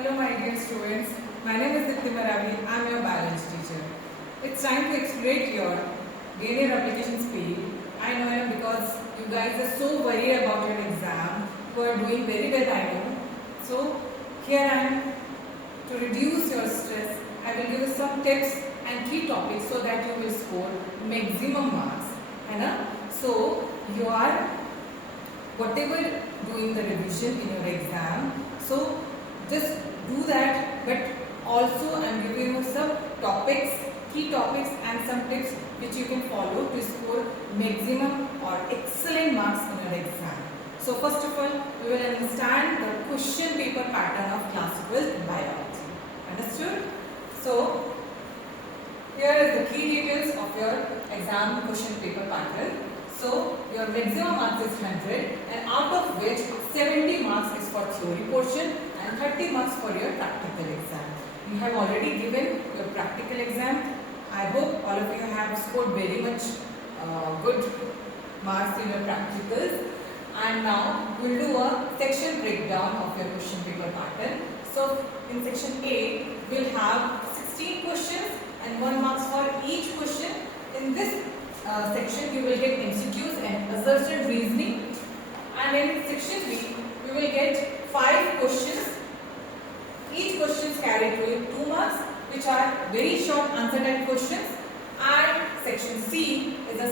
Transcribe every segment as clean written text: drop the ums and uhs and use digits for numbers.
Hello my dear students, my name is Deepti Maravi, I am your biology teacher. It's time to accelerate your year application speed. I know because you guys are so worried about your exam, you are doing very well I know. So here I am to reduce your stress. I will give you some tips and key topics so that you will score maximum marks. So you are whatever doing the revision in your exam, so just do that, but also I am giving you some topics, key topics and some tips which you can follow to score maximum or excellent marks in your exam. So first of all, we will understand the question paper pattern of class 12 biology. Understood? So here is the key details of your exam question paper pattern. So your maximum marks is 100 and out of which 70 marks is for theory portion and 30 marks for your practical exam. You have already given your practical exam. I hope all of you have scored very much good marks in your practicals. And now we will do a section breakdown of your question paper pattern. So in section A, we will have 16 questions and 1 marks for each question. In this section you will get MCQs and asserted reasoning, and in section B we will get 5 questions. Each question is carried with 2 marks, which are very short answer type questions, and section C is a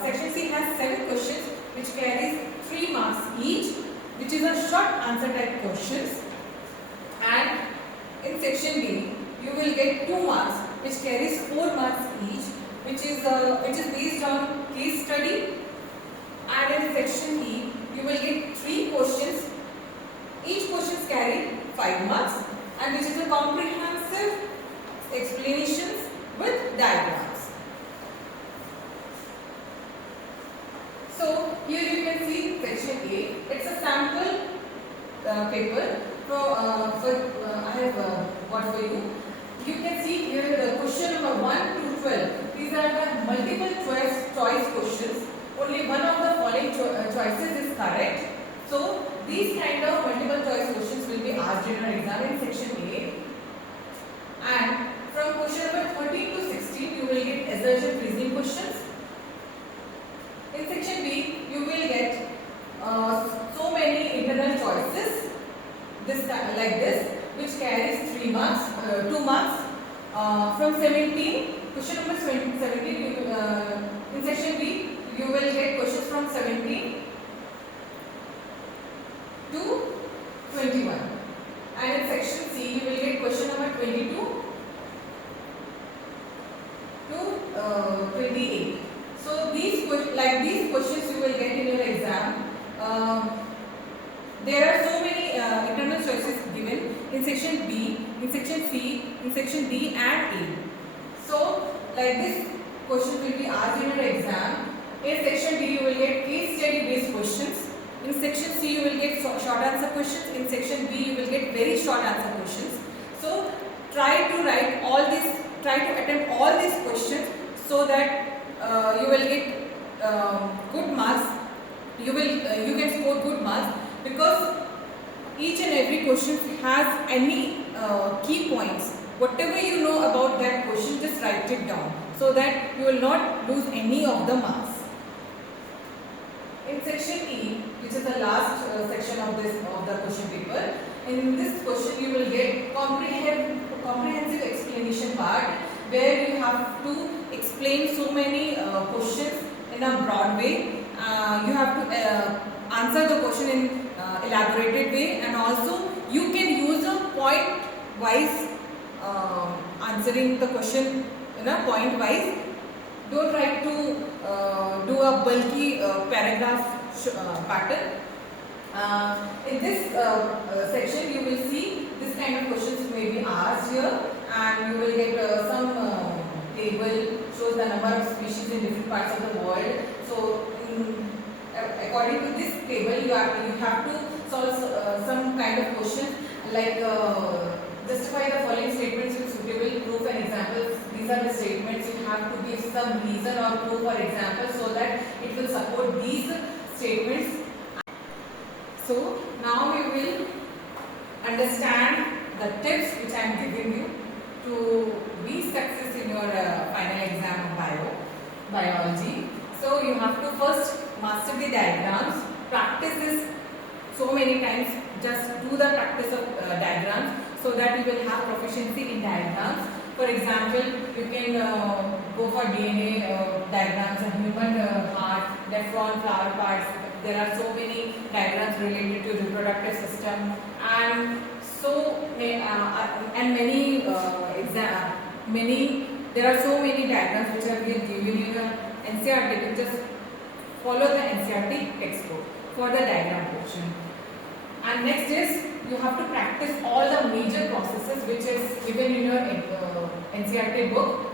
section C has 7 questions which carries 3 marks each, which is a short answer type questions, and in section D you will get 2 marks which carries 4 marks each, which is based on case study, and in section E you will get 3 questions. Each question is carried 5 marks, and which is a comprehensive explanations with diagrams. So here you can see section A. It's a sample paper. I have got for you. You can see here the question number 1 to 12. These are the multiple choice questions. Only one of the following choices is correct. So these kind of multiple choice questions will be asked in your exam in section A. And from question number 13 to 16, you will get assertion reasoning questions. In section B, you will get so many internal choices, like this, which carries 2 marks. From 17, question number 17, in section B, you will get questions from 17 to 21. And in section C, you will get question number 22 to 28. So these questions you will get in your exam. There are so many internal choices given in section B, in section C, in section D and E. So like this question will be asked in your exam. In section D you will get case study based questions. In section C you will get short answer questions. In section B you will get very short answer questions. So try to attempt all these questions so that you will get good marks. You can score good marks, because each and every question has any key points. Whatever you know about that question, just write it down so that you will not lose any of the marks. In section E, which is the last section of the question paper, in this question you will get comprehensive explanation part, where you have to explain so many questions in a broad way. You have to answer the question in elaborated way, and also you can use a point wise answering the question in a point wise. Don't try to do a bulky paragraph pattern. In this section you will see this kind of questions may be asked here, and you will get some table shows the number of species in different parts of the world. So according to this table you have to solve some kind of question like justify the following statements with suitable proof and examples. These are the statements. You have to give some reason or proof or example so that it will support these statements. So now we will understand the tips which I am giving you to be success in your final exam of biology. So you have to first master the diagrams, practice this so many times, just do the practice of diagrams so that you will have proficiency in diagrams. For example, you can go for DNA diagrams of human heart, nephron, flower parts. There are so many diagrams related to reproductive system, and there are so many diagrams which have been given in your NCERT. Just follow the NCERT textbook for the diagram portion. And next is you have to practice all the major processes which is given in your NCERT book.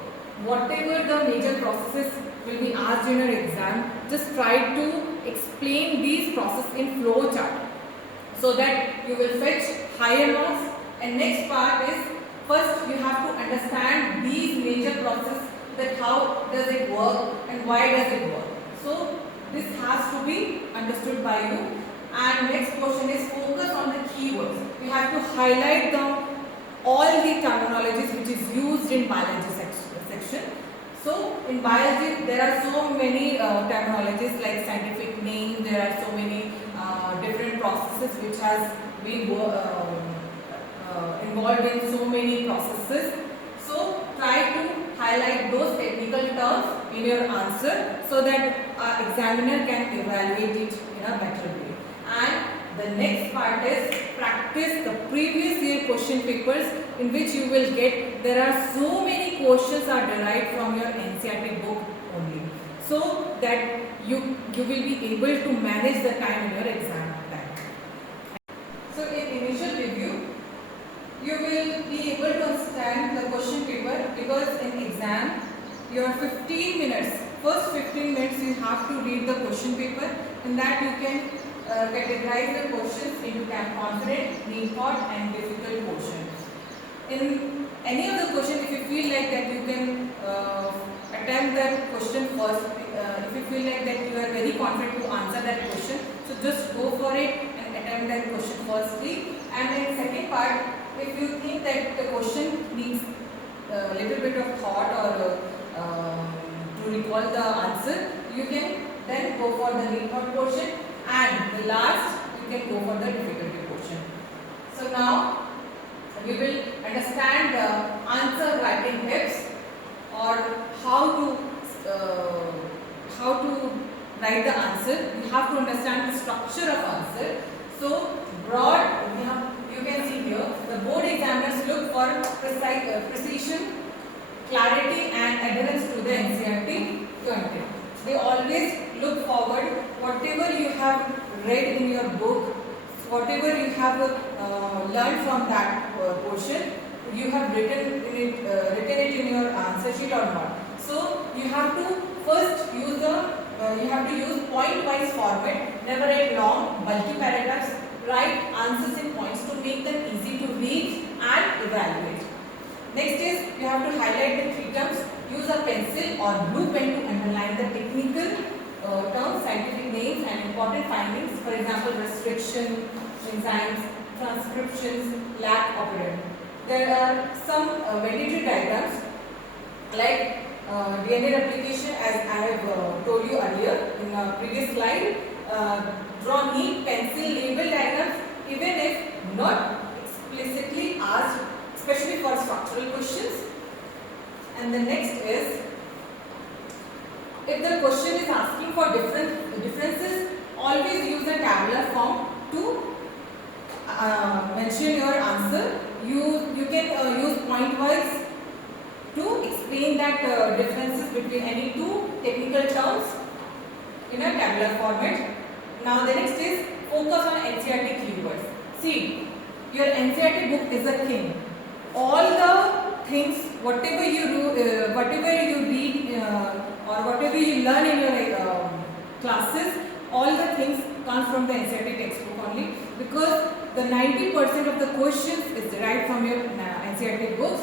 Whatever the major processes will be asked in your exam, just try to explain these processes in flow chart so that you will fetch higher marks. And next part is, first you have to understand these major processes, that how does it work and why does it work. So this has to be understood by you. And next question is focus on the keywords. You have to highlight all the terminologies which is used in biology section. So in biology there are so many terminologies like scientific name. There are so many different processes which has been involved in so many processes. So try to highlight those technical terms in your answer so that our examiner can evaluate it in a better way. And the next part is practice the previous year question papers in which you will get, there are so many questions are derived from your NCERT book only, so that you will be able to manage the time in your exam time. So in initial review, you will be able to understand the question paper, because in exam your 15 minutes, first 15 minutes you have to read the question paper. In that you can categorize the questions into confident, neat thought and difficult portions. In any of the question, if you feel like that you can attempt that question first, if you feel like that you are very confident to answer that question, so just go for it and attempt that question firstly. And in second part, if you think that the question needs a little bit of thought or to recall the answer, you can then go for the neat thought portion, and the last you can go for the difficulty portion. So now we will understand the answer writing tips, or how to write the answer. You have to understand the structure of answer. So broad, you can see here, the board examiners look for precision, clarity and adherence to the NCERT content. They always look forward, whatever you have read in your book, whatever you have learned from that portion, you have written it in your answer sheet or not. So you have to first use point-wise format. Never write long, bulky paragraphs. Write answers in points to make them easy to read and evaluate. Next is you have to highlight the 3 terms. Use a pencil or blue pen to underline the technical terms, scientific names and important findings. For example, restriction, enzymes, transcriptions, lab operand. There are some mandatory diagrams like DNA replication, as I have told you earlier in the previous slide. Draw neat pencil label diagrams even if not explicitly asked, especially for structural questions. And the next is, if the question is asking for differences, always use a tabular form to mention your answer. You can use point-wise to explain that differences between any 2 technical terms in a tabular format. Now the next is focus on NCERT keywords. See, your NCERT book is a king. All the things, whatever you do, whatever you read or whatever you learn in your classes, all the things come from the NCERT textbook only, because the 90% of the questions is derived from your NCERT books.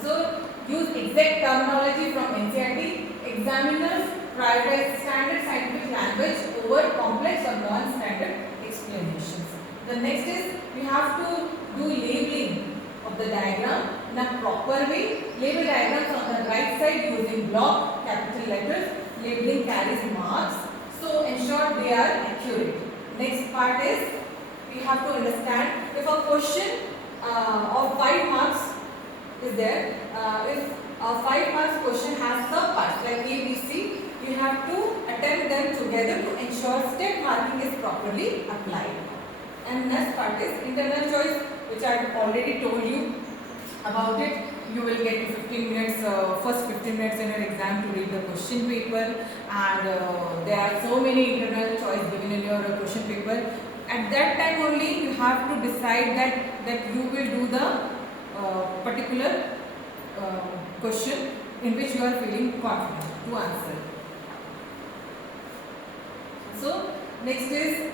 So use exact terminology from NCERT. Examiners prioritize standard scientific language over complex or non-standard explanations. The next is you have to do labeling of the diagram in a proper way. Label diagrams on the right side using block capital letters. Labeling carries marks, so ensure they are accurate. Next part is we have to understand if a question of 5 marks is there. If a 5 marks question has sub-parts like A, B, C, you have to attempt them together to ensure step marking is properly applied. And next part is internal choice, which I have already told you about it. You will get 15 minutes, first 15 minutes in your exam to read the question paper, and there are so many internal choice given in your question paper. At that time only you have to decide that you will do the particular question in which you are feeling confident to answer. So next is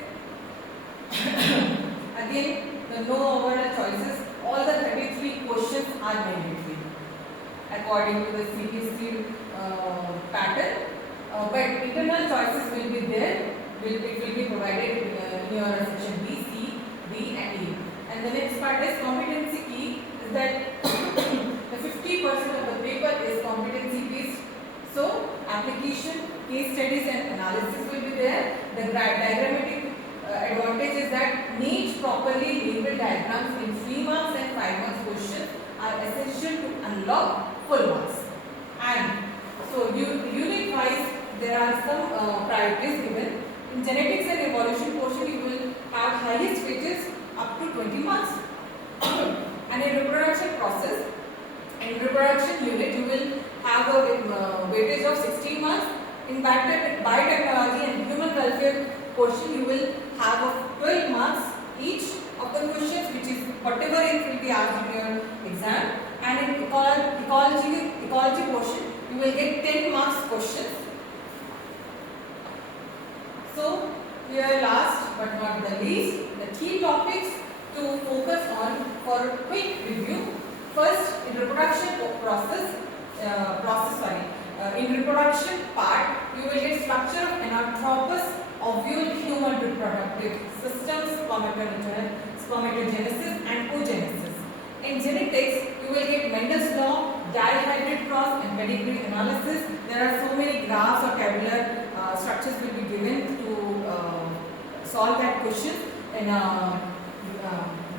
again the no overall choices. All the 33 questions are mandatory according to the CBSE pattern, but internal choices will be there. It will be provided in your section B, C, D and E. And the next part is competency key, is that the 50% of the paper is competency based. So application, case studies and analysis will be there. The diagrammatic advantage is that neat properly labeled diagrams in 3 marks and 5 marks questions are essential to unlock full marks. And so unit wise there are some priorities given. In genetics and evolution portion you will have highest weightage up to 20 marks. And in reproduction process, in reproduction unit you will have a weightage of 16 marks. In biotechnology and human welfare portion you will have of 12 marks each of the questions, which is whatever it will be asked in your exam. And in ecology portion you will get 10 marks questions. So here last but not the least, the key topics to focus on for quick review. First, in reproduction process, in reproduction part you will get structure of anatropous ovule human reproductive systems, spermatogenesis and oogenesis. In genetics you will get Mendel's law, dihybrid cross and pedigree analysis. There are so many graphs or tabular structures will be given to solve that question in a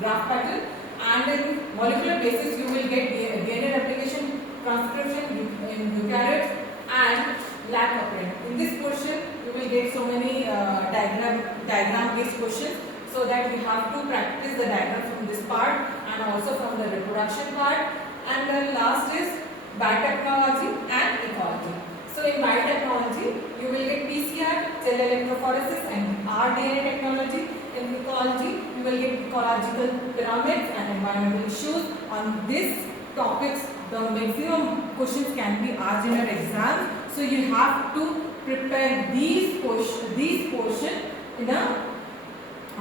graph pattern. And in molecular basis you will get DNA replication, transcription in eukaryotes and lac operant. In this portion you will get so many diagram based questions, so that we have to practice the diagram from this part and also from the reproduction part. And then last is biotechnology and ecology. So in biotechnology you will get PCR, cell electrophoresis and rDNA technology. In ecology you will get ecological pyramids and environmental issues. On these topics the maximum questions can be asked in your exam. So you have to prepare these portions in a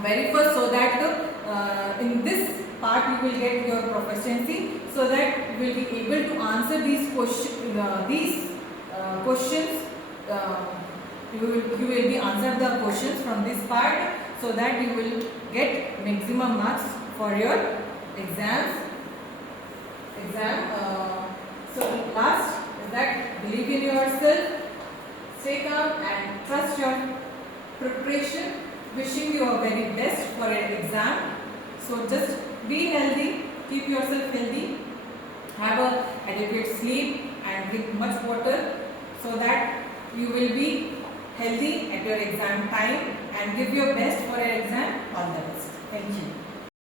very first, so that in this part you will get your proficiency, so that you will be able to answer these questions. You will be answer the questions from this part, so that you will get maximum marks for your exams. So last is that believe in yourself, stay calm and trust your preparation. Wishing you a very best for your exam. So just be healthy, keep yourself healthy, have a adequate sleep and drink much water, so that you will be healthy at your exam time, and give your best for your exam. All the best. Thank you.